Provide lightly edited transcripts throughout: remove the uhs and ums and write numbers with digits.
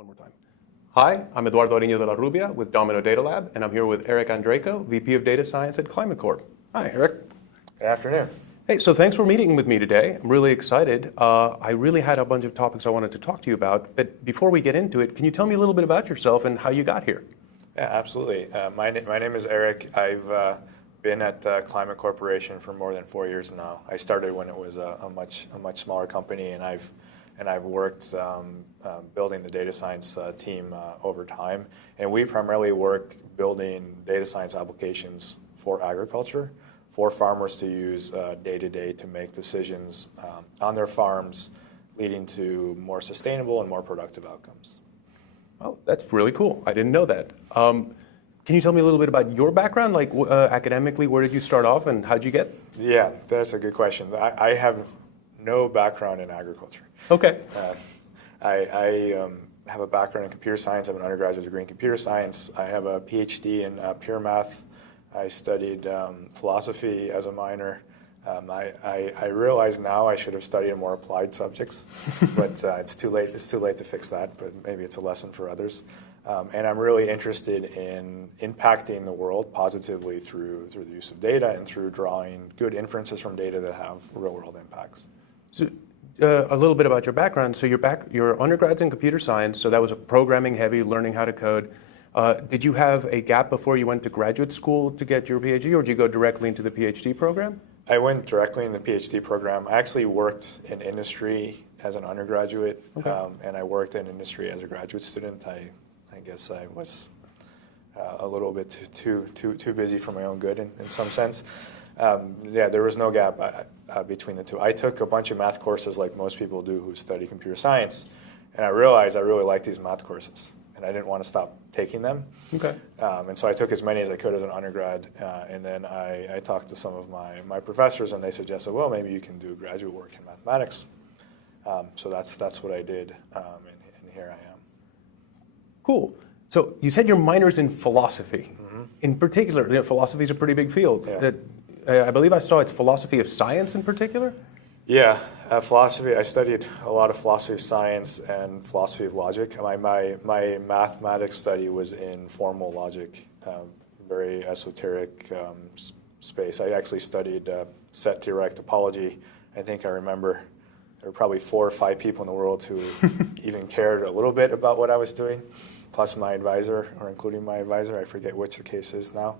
One more time. Hi, I'm Eduardo Ariño de la Rubia with Domino Data Lab, and I'm here with Eric Andreyko, VP of Data Science at Climate Corp. Hi, Eric. Good afternoon. Hey, so thanks for meeting with me today. I'm really excited. I really had a bunch of topics I wanted to talk to you about, but before we get into it, can you tell me a little bit about yourself and how you got here? Yeah, absolutely. My name is Eric. I've been at Climate Corporation for more than 4 years now. I started when it was a much smaller company, and I've worked building the data science team over time. And we primarily work building data science applications for agriculture, for farmers to use day to day to make decisions on their farms, leading to more sustainable and more productive outcomes. Oh, that's really cool. I didn't know that. Can you tell me a little bit about your background, like academically, where did you start off and how'd you get? Yeah, that's a good question. I have no background in agriculture. Okay. I have a background in computer science. I have an undergraduate degree in computer science. I have a PhD in pure math. I studied philosophy as a minor. I realize now I should have studied more applied subjects, but it's too late. It's too late to fix that. But maybe it's a lesson for others. And I'm really interested in impacting the world positively through the use of data and through drawing good inferences from data that have real-world impacts. So, a little bit about your background. So your undergrad's in computer science, so that was a programming heavy, learning how to code. Did you have a gap before you went to graduate school to get your PhD, or did you go directly into the PhD program? I went directly in the PhD program. I actually worked in industry as an undergraduate, okay. And I worked in industry as a graduate student. I guess I was a little bit too busy for my own good in some sense. Yeah, there was no gap between the two. I took a bunch of math courses like most people do who study computer science, and I realized I really liked these math courses, and I didn't want to stop taking them. Okay. And so I took as many as I could as an undergrad, and then I talked to some of my professors, and they suggested, well, maybe you can do graduate work in mathematics. So that's what I did, and here I am. Cool. So you said your minor's in philosophy. Mm-hmm. In particular, philosophy is a pretty big field. Yeah. I believe I saw it's philosophy of science in particular? Yeah, philosophy. I studied a lot of philosophy of science and philosophy of logic. My mathematics study was in formal logic, very esoteric space. I actually studied set theoretic topology. I think I remember there were probably 4 or 5 people in the world who even cared a little bit about what I was doing, plus my advisor, or including my advisor. I forget which the case is now.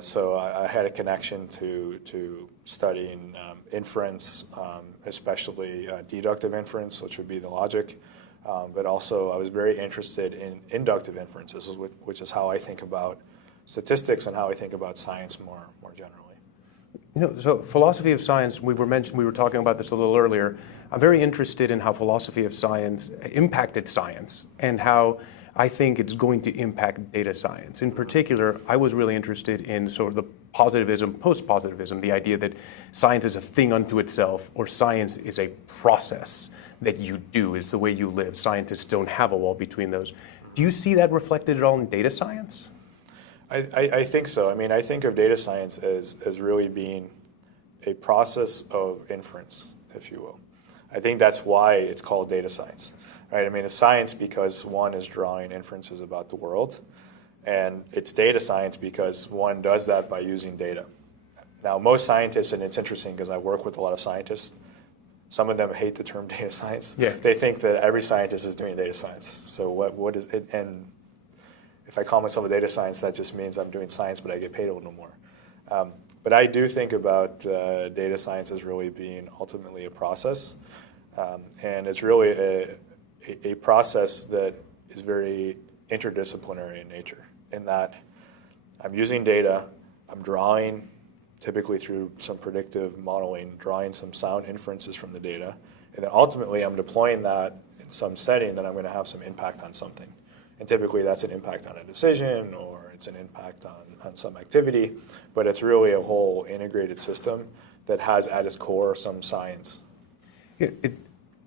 So I had a connection to studying inference, especially deductive inference, which would be the logic. But also I was very interested in inductive inferences, which is how I think about statistics and how I think about science more generally. So philosophy of science, we were talking about this a little earlier. I'm very interested in how philosophy of science impacted science and how I think it's going to impact data science. In particular, I was really interested in sort of the positivism, post-positivism, the idea that science is a thing unto itself, or science is a process that you do, it's the way you live. Scientists don't have a wall between those. Do you see that reflected at all in data science? I think so. I mean, I think of data science as really being a process of inference, if you will. I think that's why it's called data science. Right? I mean, it's science because one is drawing inferences about the world, and it's data science because one does that by using data. Now, most scientists, and it's interesting because I work with a lot of scientists, some of them hate the term data science. Yeah. They think that every scientist is doing data science. So what is it? And if I call myself a data science, that just means I'm doing science, but I get paid a little more. But I do think about data science as really being ultimately a process, and it's really a process that is very interdisciplinary in nature, in that I'm using data, I'm drawing, typically through some predictive modeling, drawing some sound inferences from the data, and then ultimately I'm deploying that in some setting that I'm going to have some impact on something. And typically that's an impact on a decision, or it's an impact on some activity, but it's really a whole integrated system that has at its core some science.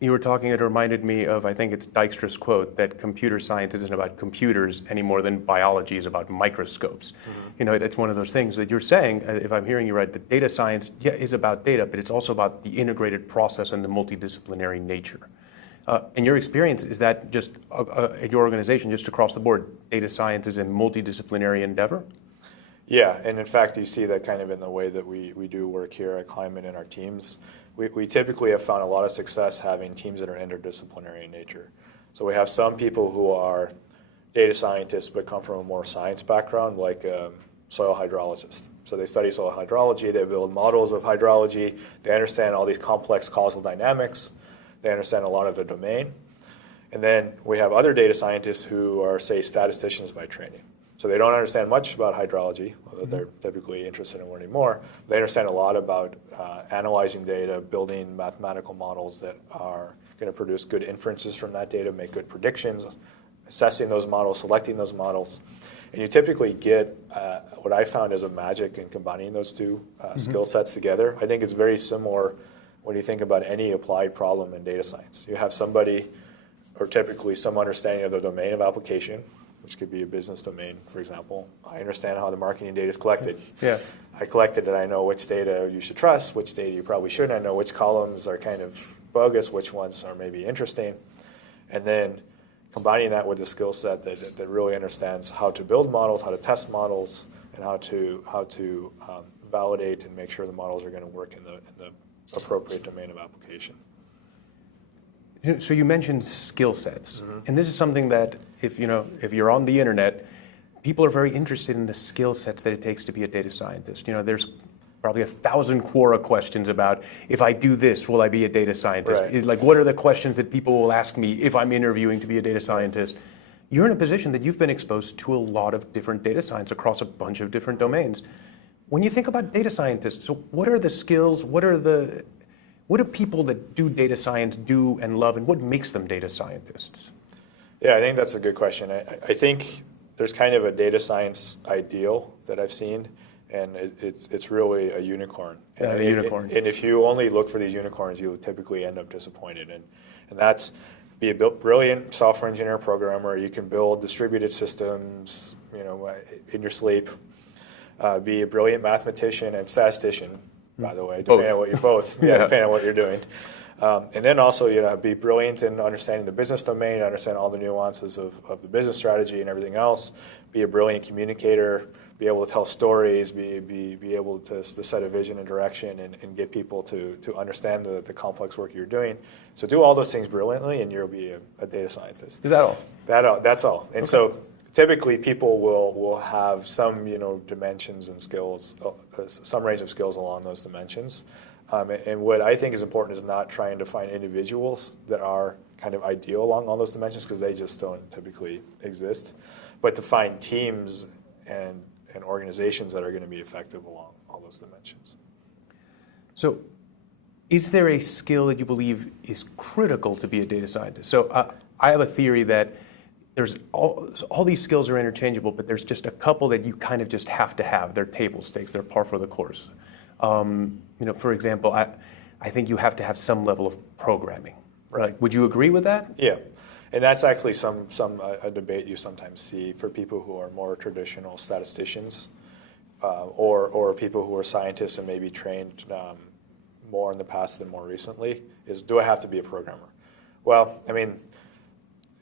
You were talking, it reminded me of, I think it's Dijkstra's quote, that computer science isn't about computers any more than biology is about microscopes. Mm-hmm. It's one of those things that you're saying, if I'm hearing you right, that data science is about data, but it's also about the integrated process and the multidisciplinary nature. In your experience, is that just at your organization, just across the board, data science is a multidisciplinary endeavor? Yeah, and in fact, you see that kind of in the way that we do work here at Climate in our teams. We typically have found a lot of success having teams that are interdisciplinary in nature. So we have some people who are data scientists but come from a more science background, like soil hydrologists. So they study soil hydrology, they build models of hydrology, they understand all these complex causal dynamics, they understand a lot of the domain. And then we have other data scientists who are, say, statisticians by training. So they don't understand much about hydrology, although they're typically interested in learning more. They understand a lot about analyzing data, building mathematical models that are going to produce good inferences from that data, make good predictions, assessing those models, selecting those models. And you typically get what I found as a magic in combining those two skill sets together. I think it's very similar when you think about any applied problem in data science. You have somebody, or typically some understanding of the domain of application, which could be a business domain, for example. I understand how the marketing data is collected. Yeah. I collected it, I know which data you should trust, which data you probably shouldn't. I know which columns are kind of bogus, which ones are maybe interesting. And then combining that with a skill set that really understands how to build models, how to test models, and how to validate and make sure the models are going to work in the appropriate domain of application. So you mentioned skill sets, and this is something that if you're on the internet, people are very interested in the skill sets that it takes to be a data scientist. There's probably 1,000 Quora questions about, if I do this, will I be a data scientist? Right. Like, what are the questions that people will ask me if I'm interviewing to be a data scientist? You're in a position that you've been exposed to a lot of different data science across a bunch of different domains. When you think about data scientists, so what are the skills? What do people that do data science do and love, and what makes them data scientists? Yeah, I think that's a good question. I think there's kind of a data science ideal that I've seen, and it's really a unicorn. A unicorn. And if you only look for these unicorns, you will typically end up disappointed. And that's be a brilliant software engineer, programmer. You can build distributed systems, in your sleep. Be a brilliant mathematician and statistician, by the way, depending on what you're both, depending on what you're doing. And then also, be brilliant in understanding the business domain, understand all the nuances of the business strategy and everything else. Be a brilliant communicator, be able to tell stories, be able to set a vision and direction, and get people to understand the complex work you're doing. So do all those things brilliantly, and you'll be a data scientist. Is that all? That's all. And so typically, people will have some, dimensions and skills, some range of skills along those dimensions. And what I think is important is not trying to find individuals that are kind of ideal along all those dimensions, because they just don't typically exist, but to find teams and organizations that are going to be effective along all those dimensions. So is there a skill that you believe is critical to be a data scientist? So I have a theory that there's all these skills are interchangeable, but there's just a couple that you kind of just have to have. They're table stakes. They're par for the course. For example, I think you have to have some level of programming. Right? Would you agree with that? Yeah, and that's actually a debate you sometimes see for people who are more traditional statisticians, or people who are scientists and maybe trained more in the past than more recently. Is, do I have to be a programmer? Well, I mean,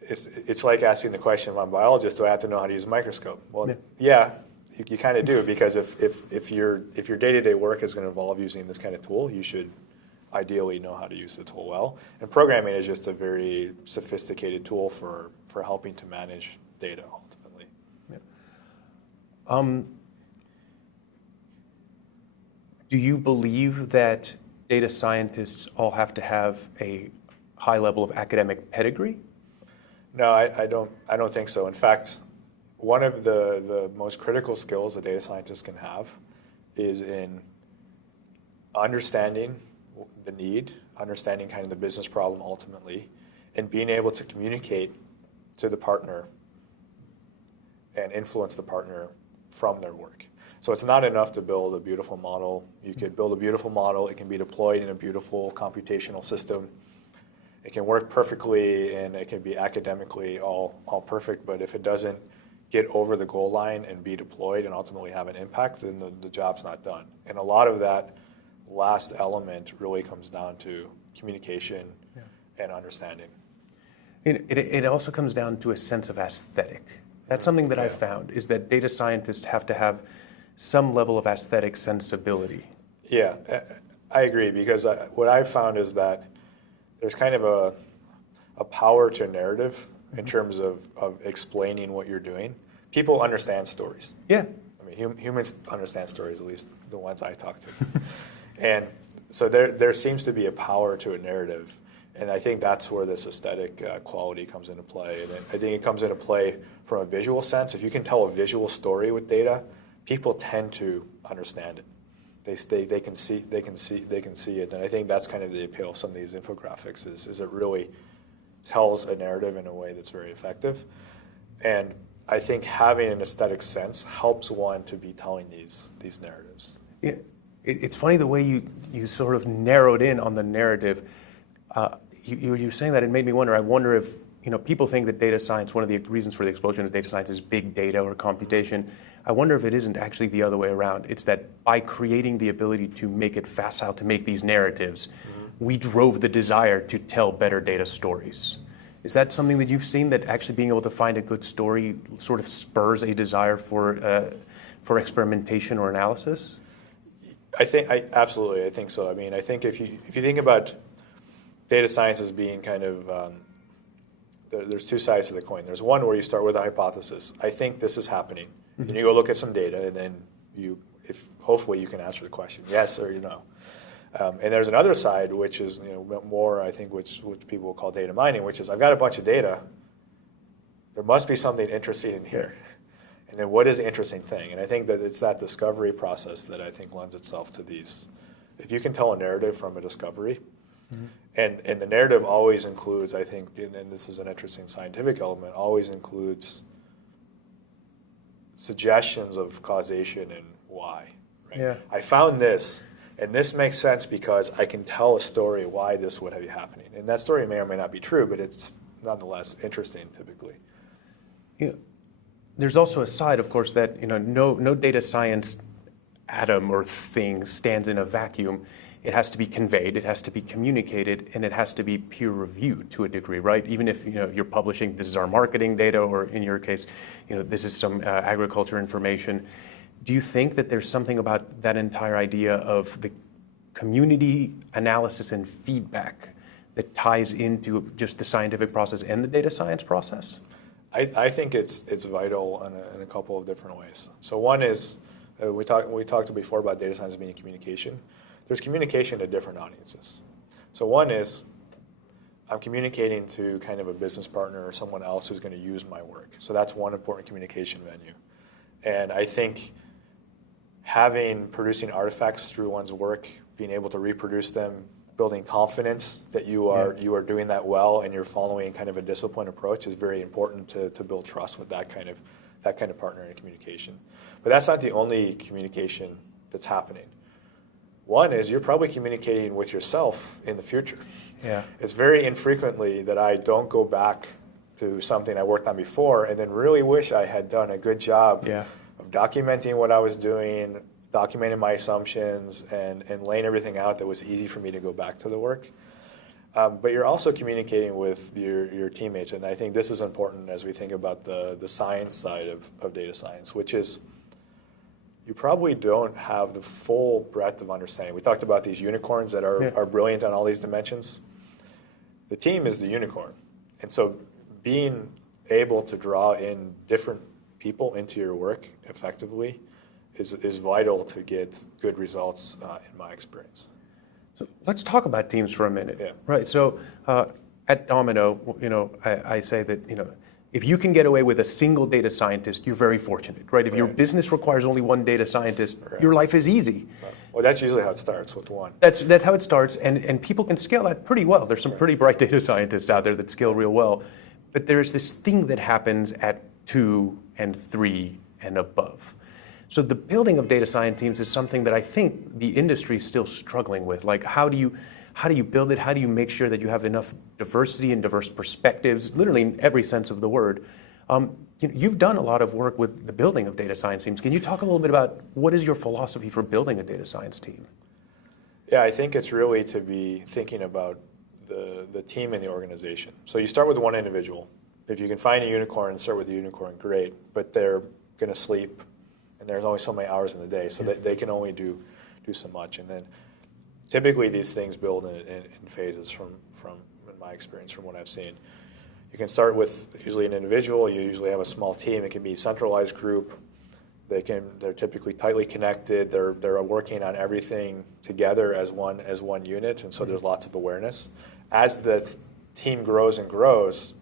it's like asking the question, I'm a biologist, do I have to know how to use a microscope? Well, yeah, you kind of do, because if your day-to-day work is going to involve using this kind of tool, you should ideally know how to use the tool well. And programming is just a very sophisticated tool for helping to manage data ultimately. Yeah. Do you believe that data scientists all have to have a high level of academic pedigree? No, I don't think so. In fact, one of the most critical skills a data scientist can have is in understanding the need, understanding kind of the business problem ultimately, and being able to communicate to the partner and influence the partner from their work. So it's not enough to build a beautiful model. You could build a beautiful model. It can be deployed in a beautiful computational system. It can work perfectly, and it can be academically all perfect, but if it doesn't get over the goal line and be deployed and ultimately have an impact, then the job's not done. And a lot of that last element really comes down to communication and understanding. It also comes down to a sense of aesthetic. That's something that I found, is that data scientists have to have some level of aesthetic sensibility. Yeah, I agree, because what I've found is that there's kind of a power to narrative in terms of explaining what you're doing. People understand stories. Yeah. I mean, humans understand stories, at least the ones I talk to. And so there seems to be a power to a narrative. And I think that's where this aesthetic quality comes into play. And I think it comes into play from a visual sense. If you can tell a visual story with data, people tend to understand it. They can see it. And I think that's kind of the appeal of some of these infographics is it really tells a narrative in a way that's very effective. And I think having an aesthetic sense helps one to be telling these narratives. Yeah. It's funny the way you sort of narrowed in on the narrative. You're saying that, it made me wonder. I wonder if people think that data science, one of the reasons for the explosion of data science is big data or computation. I wonder if it isn't actually the other way around. It's that by creating the ability to make it facile to make these narratives, we drove the desire to tell better data stories. Is that something that you've seen, that actually being able to find a good story sort of spurs a desire for experimentation or analysis? Absolutely, I think so. I mean, I think if you think about data science as being kind of, there's two sides to the coin. There's one where you start with a hypothesis. I think this is happening. Mm-hmm. Then you go look at some data, and then hopefully you can answer the question, yes or no. And there's another side, which is more, I think, which people will call data mining, which is I've got a bunch of data. There must be something interesting in here. And then what is the interesting thing? And I think that it's that discovery process that I think lends itself to these. If you can tell a narrative from a discovery, mm-hmm. and the narrative always includes, I think, and this is an interesting scientific element, always includes suggestions of causation and why. Right? Yeah. I found this, and this makes sense because I can tell a story why this would be happening. And that story may or may not be true, but it's nonetheless interesting typically. There's also a side, of course, that no data science atom or thing stands in a vacuum. It has to be conveyed, it has to be communicated, and it has to be peer reviewed to a degree, right? Even if you're publishing, this is our marketing data, or in your case, this is some agriculture information. Do you think that there's something about that entire idea of the community analysis and feedback that ties into just the scientific process and the data science process? I think it's vital in a couple of different ways. So one is, we talked before about data science being communication. There's communication to different audiences. So one is, I'm communicating to kind of a business partner or someone else who's going to use my work. So that's one important communication venue. And I think producing artifacts through one's work, being able to reproduce them, building confidence that you are doing that well and you're following kind of a disciplined approach is very important to build trust with that kind of partner and communication. But that's not the only communication that's happening. One is you're probably communicating with yourself in the future. Yeah. It's very infrequently that I don't go back to something I worked on before and then really wish I had done a good job of documenting what I was doing, documenting my assumptions, and laying everything out that was easy for me to go back to the work. But you're also communicating with your teammates, and I think this is important as we think about the science side of data science, which is you probably don't have the full breadth of understanding. We talked about these unicorns that are brilliant on all these dimensions. The team is the unicorn. And so being able to draw in different people into your work effectively is vital to get good results in my experience. So let's talk about teams for a minute. Yeah. Right. So at Domino, I say that if you can get away with a single data scientist, you're very fortunate, right? If your business requires only one data scientist, your life is easy. Right. Well, that's usually how it starts, with one. That's how it starts, and people can scale that pretty well. There's some pretty bright data scientists out there that scale real well. But there's this thing that happens at 2 and 3 and above. So the building of data science teams is something that I think the industry is still struggling with. Like, how do you build it? How do you make sure that you have enough diversity and diverse perspectives, literally in every sense of the word? You've done a lot of work with the building of data science teams. Can you talk a little bit about what is your philosophy for building a data science team? Yeah, I think it's really to be thinking about the team in the organization. So you start with one individual. If you can find a unicorn and start with a unicorn, great, but they're going to sleep, and there's only so many hours in the day, so they can only do so much. And then typically these things build in phases from in my experience, from what I've seen. You can start with usually an individual. You usually have a small team. It can be a centralized group. They're typically tightly connected. They're working on everything together as one unit, and so there's lots of awareness. As the team grows and grows,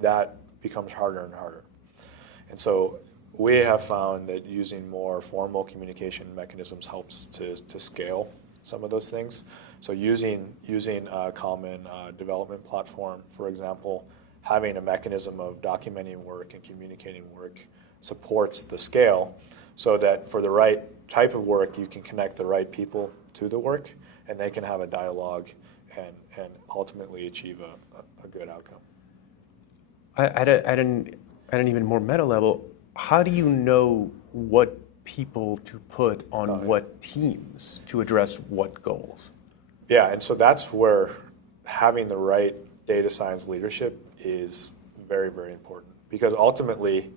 that becomes harder and harder. And so we have found that using more formal communication mechanisms helps to scale some of those things. So using a common development platform, for example, having a mechanism of documenting work and communicating work supports the scale, so that for the right type of work, you can connect the right people to the work, and they can have a dialogue and ultimately achieve a good outcome. At an even more meta level, how do you know what people to put on what teams to address what goals? Yeah, and so that's where having the right data science leadership is very, very important, because ultimately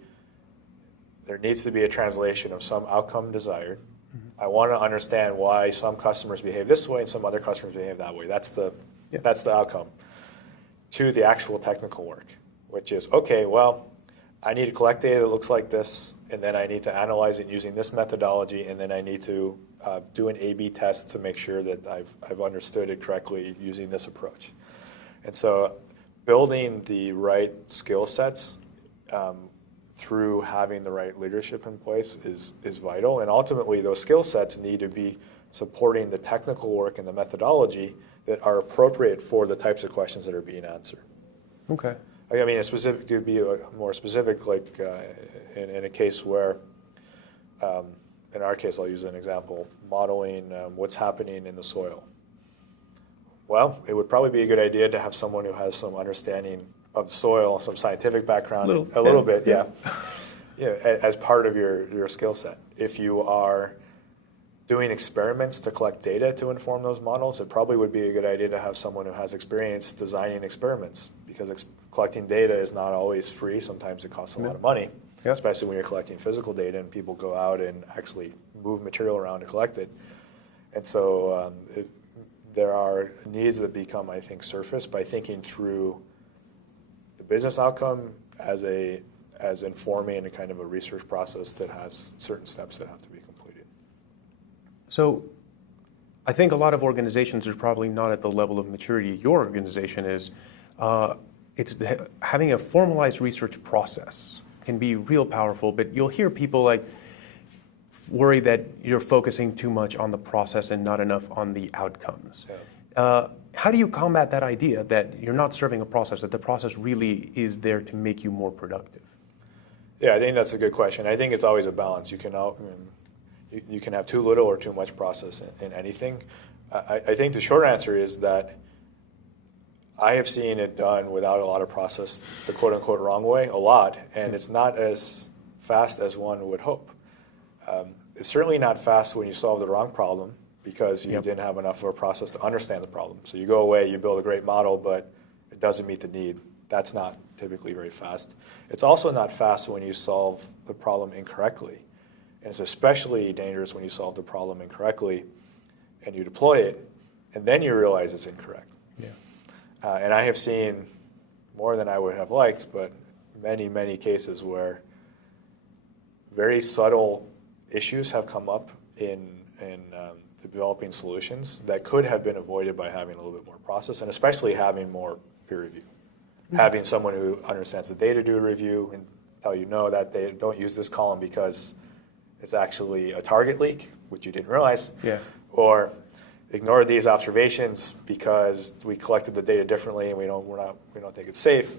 there needs to be a translation of some outcome desired. I want to understand why some customers behave this way and some other customers behave that way. That's the outcome. To the actual technical work, which is, okay, well, I need to collect data that looks like this, and then I need to analyze it using this methodology, and then I need to do an A/B test to make sure that I've understood it correctly using this approach. And so building the right skill sets through having the right leadership in place is vital. And ultimately, those skill sets need to be supporting the technical work and the methodology that are appropriate for the types of questions that are being answered. Okay. I mean, to be more specific, like in a case where, in our case, I'll use an example, modeling what's happening in the soil. Well, it would probably be a good idea to have someone who has some understanding of the soil, some scientific background, a little bit, as part of your skill set. If you are doing experiments to collect data to inform those models, it probably would be a good idea to have someone who has experience designing experiments, because collecting data is not always free. Sometimes it costs a lot of money, especially when you're collecting physical data and people go out and actually move material around to collect it. And so there are needs that become, I think, surfaced by thinking through the business outcome as informing a kind of a research process that has certain steps that have to be completed. So I think a lot of organizations are probably not at the level of maturity your organization is. Having a formalized research process can be real powerful, but you'll hear people like worry that you're focusing too much on the process and not enough on the outcomes. Yeah. How do you combat that idea that you're not serving a process, that the process really is there to make you more productive? Yeah, I think that's a good question. I think it's always a balance. You can have too little or too much process in anything. I think the short answer is that I have seen it done without a lot of process, the quote-unquote wrong way, a lot, and it's not as fast as one would hope. It's certainly not fast when you solve the wrong problem, because you didn't have enough of a process to understand the problem. So you go away, you build a great model, but it doesn't meet the need. That's not typically very fast. It's also not fast when you solve the problem incorrectly. And it's especially dangerous when you solve the problem incorrectly and you deploy it, and then you realize it's incorrect. Yeah. And I have seen more than I would have liked, but many, many cases where very subtle issues have come up in developing solutions that could have been avoided by having a little bit more process, and especially having more peer review. Mm-hmm. Having someone who understands the data do a review and tell you, no, that they don't use this column because it's actually a target leak, which you didn't realize. Yeah. Or ignore these observations because we collected the data differently and we don't think it's safe.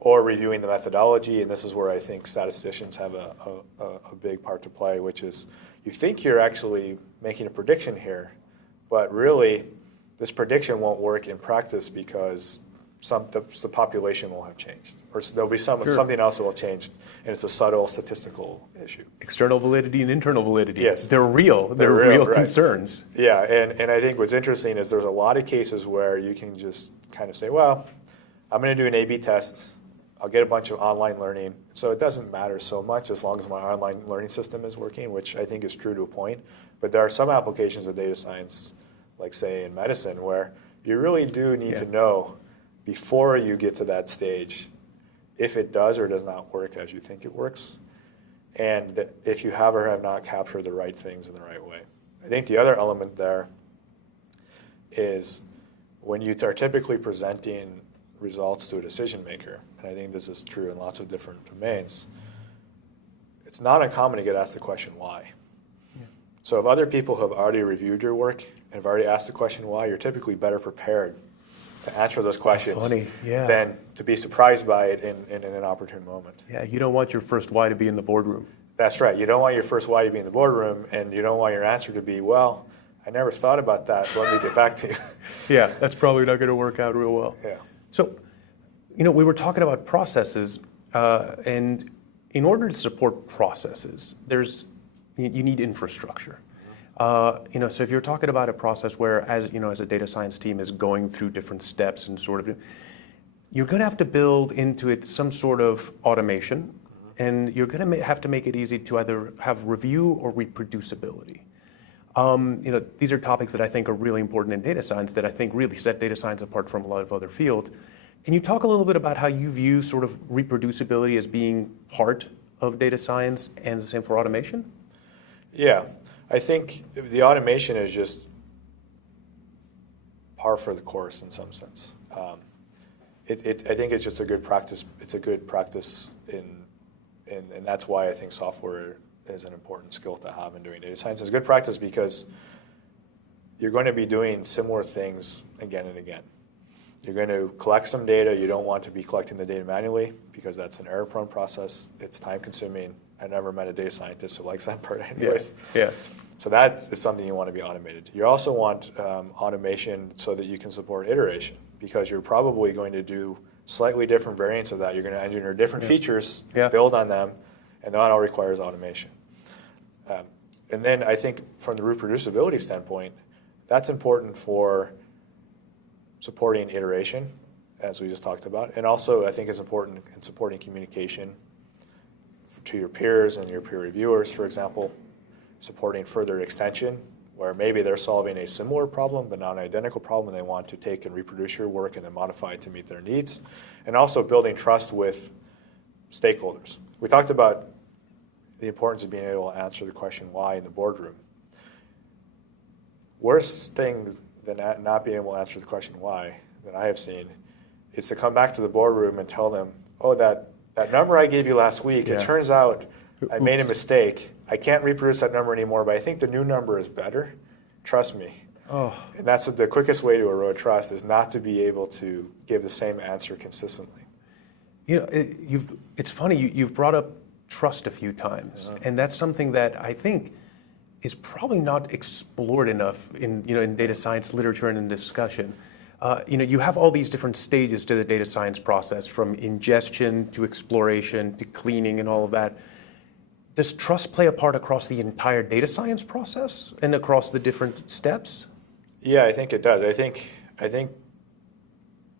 Or reviewing the methodology, and this is where I think statisticians have a big part to play, which is you think you're actually making a prediction here, but really this prediction won't work in practice because the population will have changed, or there'll be Sure. something else that will have changed, and it's a subtle statistical issue. External validity and internal validity. Yes. They're real. They're real, real right. concerns. Yeah, and I think what's interesting is there's a lot of cases where you can just kind of say, well, I'm going to do an A/B test. I'll get a bunch of online learning. So it doesn't matter so much as long as my online learning system is working, which I think is true to a point. But there are some applications of data science, like say in medicine, where you really do need to know before you get to that stage if it does or does not work as you think it works, and that if you have or have not captured the right things in the right way. I think the other element there is when you are typically presenting results to a decision maker, and I think this is true in lots of different domains, it's not uncommon to get asked the question why. Yeah. So if other people have already reviewed your work and have already asked the question why, you're typically better prepared to answer those questions than to be surprised by it in an opportune moment. Yeah, you don't want your first why to be in the boardroom. That's right. You don't want your first why to be in the boardroom, and you don't want your answer to be, well, I never thought about that. Let me get back to you. Yeah, that's probably not going to work out real well. Yeah. So, we were talking about processes, and in order to support processes, you need infrastructure. So if you're talking about a process where, as a data science team is going through different steps and you're going to have to build into it some sort of automation, and you're going to have to make it easy to either have review or reproducibility. These are topics that I think are really important in data science that I think really set data science apart from a lot of other fields. Can you talk a little bit about how you view sort of reproducibility as being part of data science and the same for automation? Yeah. I think the automation is just par for the course in some sense. I think it's just a good practice. It's a good practice and that's why I think software is an important skill to have in doing data science. It's good practice because you're going to be doing similar things again and again. You're going to collect some data. You don't want to be collecting the data manually because that's an error-prone process. It's time-consuming. I never met a data scientist who likes that part anyways. Yeah. So that is something you want to be automated. You also want automation so that you can support iteration because you're probably going to do slightly different variants of that. You're going to engineer different features, build on them, and that all requires automation. And then I think from the reproducibility standpoint, that's important for supporting iteration, as we just talked about. And also I think it's important in supporting communication to your peers and your peer reviewers, for example, supporting further extension, where maybe they're solving a similar problem but not an identical problem, and they want to take and reproduce your work and then modify it to meet their needs. And also building trust with stakeholders. We talked about the importance of being able to answer the question why in the boardroom. Worst thing than not being able to answer the question why that I have seen is to come back to the boardroom and tell them, oh, that number I gave you last week, it turns out I made a mistake. I can't reproduce that number anymore, but I think the new number is better. Trust me. Oh. And that's the quickest way to erode trust is not to be able to give the same answer consistently. It's funny, you've brought up trust a few times, and that's something that I think is probably not explored enough in data science literature and in discussion. You have all these different stages to the data science process, from ingestion to exploration to cleaning and all of that. Does trust play a part across the entire data science process and across the different steps? Yeah, I think it does. I think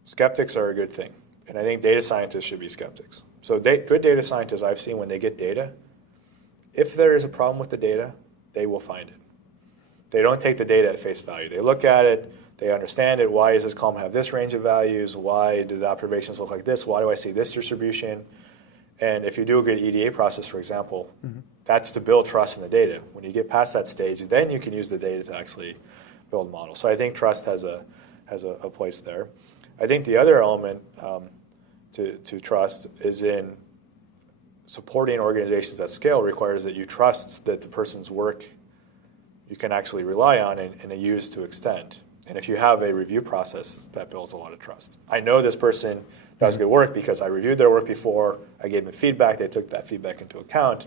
skeptics are a good thing, and I think data scientists should be skeptics. So good data scientists I've seen when they get data, if there is a problem with the data, they will find it. They don't take the data at face value. They look at it, they understand it. Why does this column have this range of values? Why do the observations look like this? Why do I see this distribution? And if you do a good EDA process, for example, that's to build trust in the data. When you get past that stage, then you can use the data to actually build models. So I think trust has a place there. I think the other element to trust is in supporting organizations at scale requires that you trust that the person's work you can actually rely on and use to extend. And if you have a review process, that builds a lot of trust. I know this person does good work because I reviewed their work before, I gave them feedback, they took that feedback into account.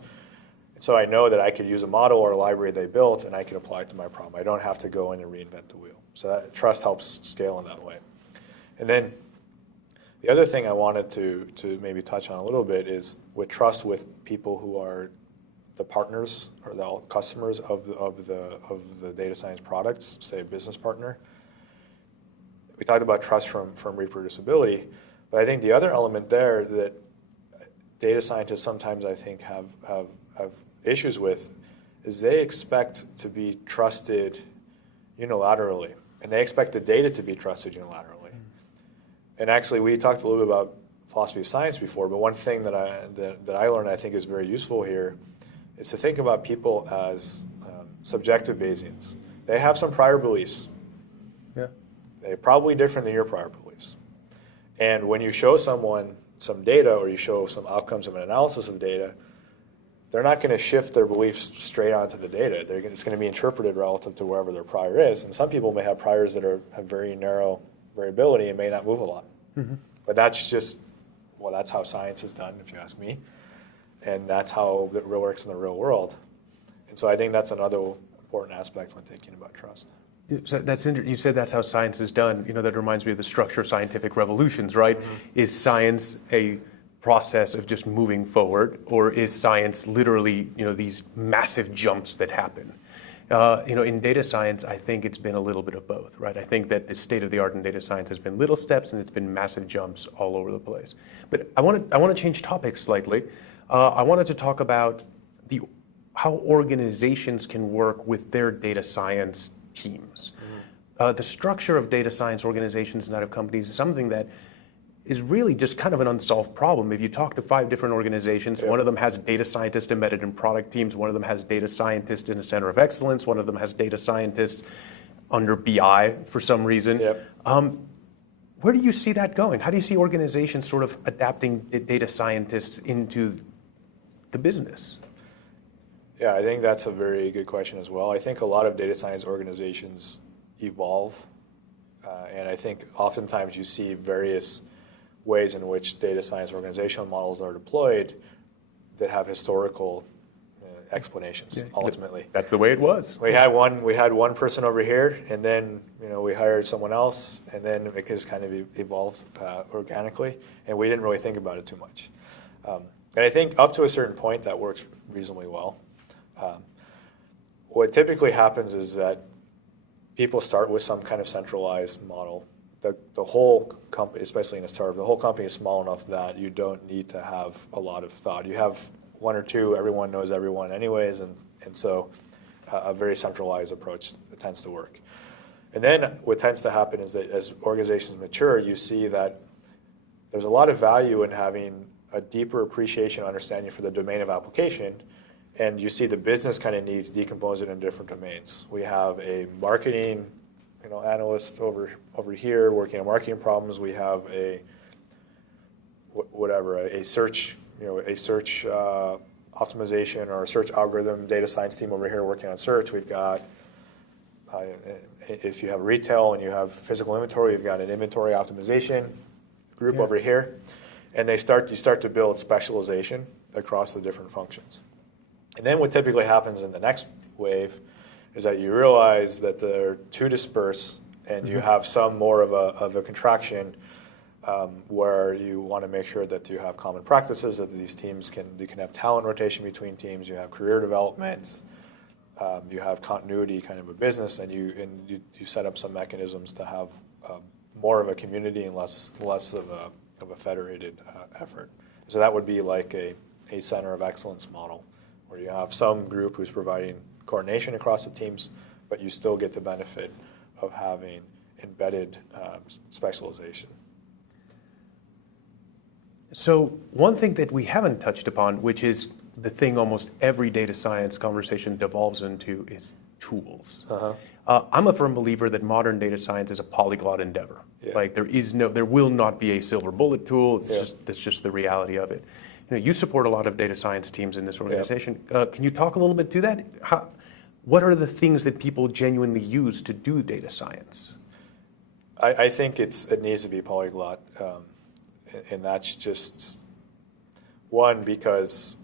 And so I know that I could use a model or a library they built and I can apply it to my problem. I don't have to go in and reinvent the wheel. So that trust helps scale in that way. And then The other thing I wanted to maybe touch on a little bit is with trust with people who are the partners or the customers of the data science products, say a business partner. We talked about trust from reproducibility, but I think the other element there that data scientists sometimes I think have issues with is they expect to be trusted unilaterally, and they expect the data to be trusted unilaterally. And actually, we talked a little bit about philosophy of science before, but one thing that I learned I think is very useful here is to think about people as subjective Bayesians. They have some prior beliefs. Yeah. They're probably different than your prior beliefs. And when you show someone some data or you show some outcomes of an analysis of data, they're not going to shift their beliefs straight onto the data. It's going to be interpreted relative to wherever their prior is. And some people may have priors that have very narrow variability and may not move a lot. Mm-hmm. But that's just, that's how science is done, if you ask me. And that's how it works in the real world. And so I think that's another important aspect when thinking about trust. So you said that's how science is done. That reminds me of the structure of scientific revolutions, right? Mm-hmm. Is science a process of just moving forward, or is science literally, these massive jumps that happen? In data science, I think it's been a little bit of both, right? I think that the state of the art in data science has been little steps and it's been massive jumps all over the place. But I want to change topics slightly. I wanted to talk about how organizations can work with their data science teams. Mm-hmm. The structure of data science organizations and out of companies is something that is really just kind of an unsolved problem. If you talk to 5 different organizations, one of them has data scientists embedded in product teams, one of them has data scientists in a center of excellence, one of them has data scientists under BI for some reason. Yep. Where do you see that going? How do you see organizations sort of adapting data scientists into the business? Yeah, I think that's a very good question as well. I think a lot of data science organizations evolve, and I think oftentimes you see various ways in which data science organizational models are deployed that have historical explanations. Ultimately, that's the way it was. We had one person over here, and then we hired someone else, and then it just kind of evolved organically, and we didn't really think about it too much. And I think up to a certain point that works reasonably well. What typically happens is that people start with some kind of centralized model. The whole company, especially in a startup, the whole company is small enough that you don't need to have a lot of thought. You have 1 or 2, everyone knows everyone anyways, and so a very centralized approach tends to work. And then what tends to happen is that as organizations mature, you see that there's a lot of value in having a deeper appreciation and understanding for the domain of application, and you see the business kind of needs decomposed in different domains. We have a marketing analyst over here working on marketing problems. We have a search optimization or a search algorithm data science team over here working on search. We've got if you have retail and you have physical inventory, you've got an inventory optimization group over here, and you start to build specialization across the different functions. And then what typically happens in the next wave is that you realize that they're too dispersed, and you have some more of a contraction where you want to make sure that you have common practices, that these teams you can have talent rotation between teams, you have career development, you have continuity kind of a business, and you set up some mechanisms to have more of a community and less of a federated effort. So that would be like a center of excellence model, where you have some group who's providing coordination across the teams, but you still get the benefit of having embedded specialization. So one thing that we haven't touched upon, which is the thing almost every data science conversation devolves into, is tools. Uh-huh. I'm a firm believer that modern data science is a polyglot endeavor. Yeah. Like there will not be a silver bullet tool. That's just the reality of it. You support a lot of data science teams in this organization. Can you talk a little bit to that? What are the things that people genuinely use to do data science? I think it needs to be polyglot, and that's just one because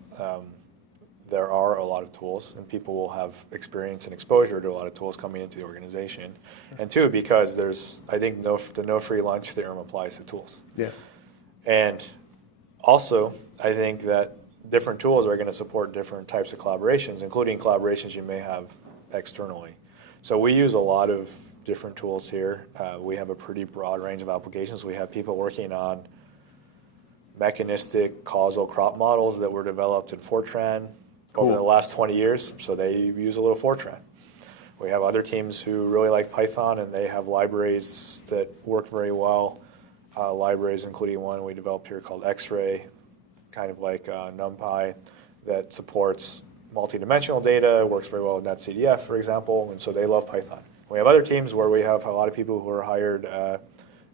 there are a lot of tools, and people will have experience and exposure to a lot of tools coming into the organization, and 2, because there's, I think, the no free lunch theorem applies to tools. Yeah. And also, I think that different tools are going to support different types of collaborations, including collaborations you may have externally. So we use a lot of different tools here. We have a pretty broad range of applications. We have people working on mechanistic causal crop models that were developed in Fortran over the last 20 years, so they use a little Fortran. We have other teams who really like Python, and they have libraries that work very well. Libraries including one we developed here called X-Ray, kind of like NumPy, that supports multi-dimensional data, works very well with NetCDF, for example, and so they love Python. We have other teams where we have a lot of people who are hired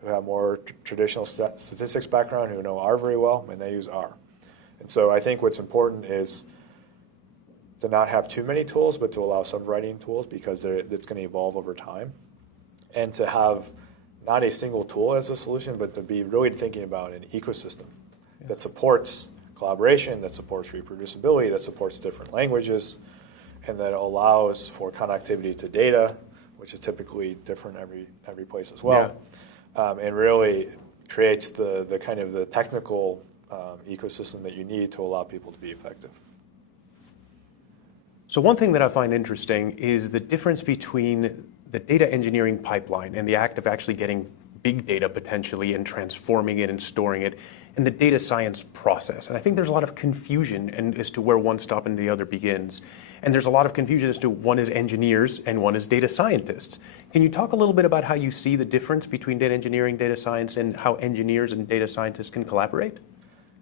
who have more traditional statistics background, who know R very well, and they use R. And so I think what's important is to not have too many tools, but to allow some writing tools, because it's going to evolve over time. And to have not a single tool as a solution, but to be really thinking about an ecosystem that supports collaboration, that supports reproducibility, that supports different languages, and that allows for connectivity to data, which is typically different every place as well, and really creates the kind of the technical ecosystem that you need to allow people to be effective. So one thing that I find interesting is the difference between the data engineering pipeline and the act of actually getting big data potentially and transforming it and storing it, and the data science process. And I think there's a lot of confusion as to where one stops and the other begins. And there's a lot of confusion as to one is engineers and one is data scientists. Can you talk a little bit about how you see the difference between data engineering, data science, and how engineers and data scientists can collaborate?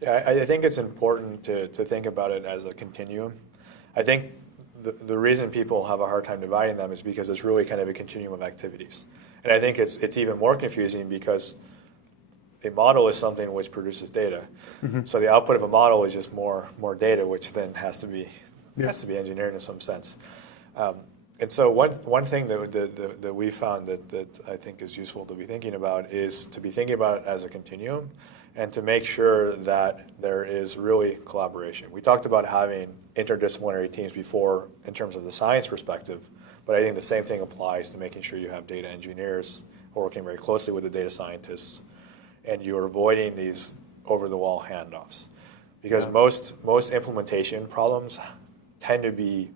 Yeah, I think it's important to think about it as a continuum. I think the reason people have a hard time dividing them is because it's really kind of a continuum of activities. And I think it's even more confusing because a model is something which produces data. Mm-hmm. So the output of a model is just more data, which then has to be engineered in some sense. And so one thing that we found that I think is useful to be thinking about is to be thinking about it as a continuum and to make sure that there is really collaboration. We talked about having interdisciplinary teams before in terms of the science perspective, but I think the same thing applies to making sure you have data engineers who are working very closely with the data scientists, and you're avoiding these over-the-wall handoffs. Because most implementation problems tend to be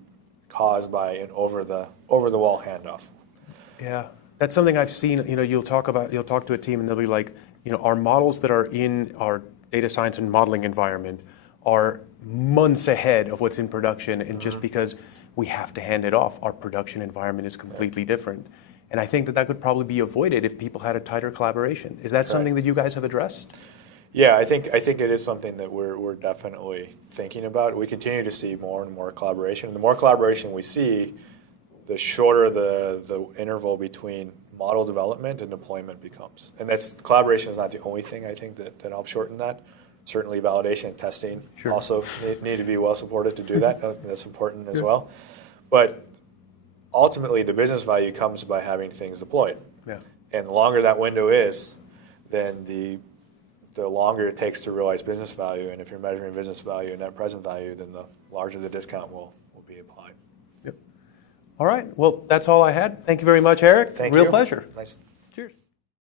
caused by an over-the-wall handoff. Yeah, that's something I've seen. You'll talk to a team and they'll be like, our models that are in our data science and modeling environment are months ahead of what's in production, and just because we have to hand it off, our production environment is completely different. And I think that could probably be avoided if people had a tighter collaboration. Is that something that you guys have addressed? Yeah, I think it is something that we're definitely thinking about. We continue to see more and more collaboration. The more collaboration we see, the shorter the interval between model development and deployment becomes. And collaboration is not the only thing I think that helps shorten that. Certainly validation and testing also need to be well supported to do that. That's important as well. But ultimately, the business value comes by having things deployed. Yeah. And the longer that window is, then the longer it takes to realize business value. And if you're measuring business value and net present value, then the larger the discount will be applied. Yep. All right. Well, that's all I had. Thank you very much, Eric. Thank you. Real pleasure. Nice.